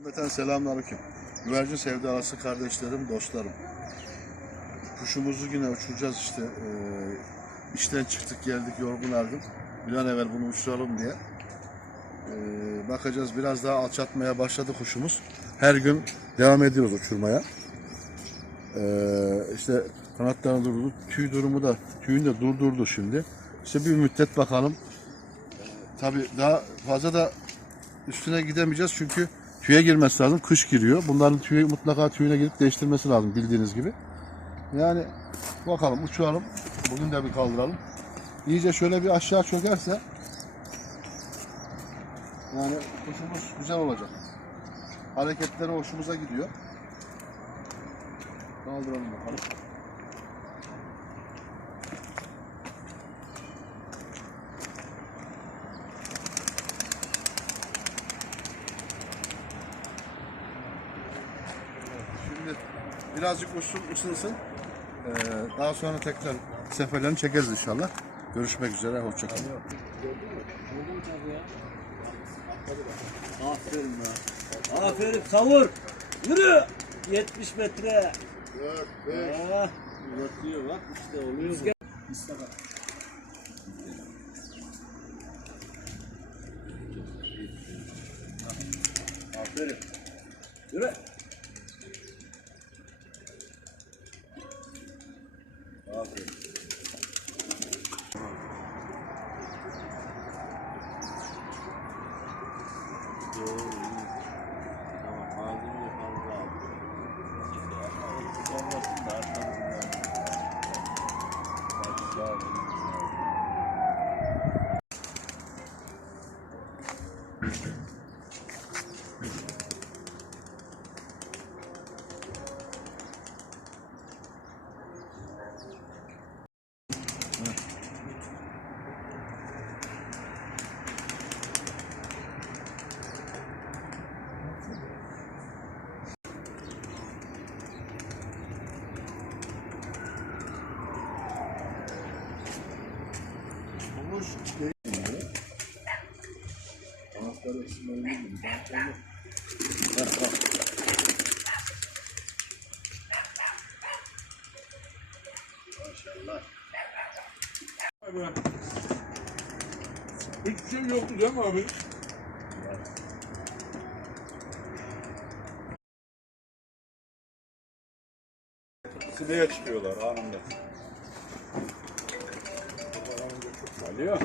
Cümleten selamünaleyküm. Güvercin sevdalası kardeşlerim, dostlarım. Kuşumuzu yine uçuracağız işte. Ee, işten çıktık geldik yorgun argın. Bir an evvel bunu uçuralım diye. Ee, bakacağız biraz daha alçatmaya başladı kuşumuz. Her gün devam ediyoruz uçurmaya. Ee, işte kanatlarını durdu. Tüy durumu da tüyünü de durdurdu şimdi. İşte bir müddet bakalım. Tabii daha fazla da üstüne gidemeyeceğiz çünkü tüye girmesi lazım. Kış giriyor. Bunların tüyü mutlaka tüyüne girip değiştirmesi lazım bildiğiniz gibi. Yani bakalım uçuralım. Bugün de bir kaldıralım. İyice şöyle bir aşağı çökerse yani kuşumuz güzel olacak. Hareketleri hoşumuza gidiyor. Kaldıralım bakalım. Şimdi birazcık uçsun, ısınsın. Ee, daha sonra tekrar seferlerini çekeriz inşallah. Görüşmek üzere, hoşçakalın. Aferin be. Aferin savur. Yürü. 70 metre. Ah, uzatıyor bak işte oluyor bu. Aferin. Yürü. you. Olmuş? Kanatları ısınmayı. Maşallah. Hiçbir şey yoktu değil mi abi? Sineye çıkıyorlar anında. Viu?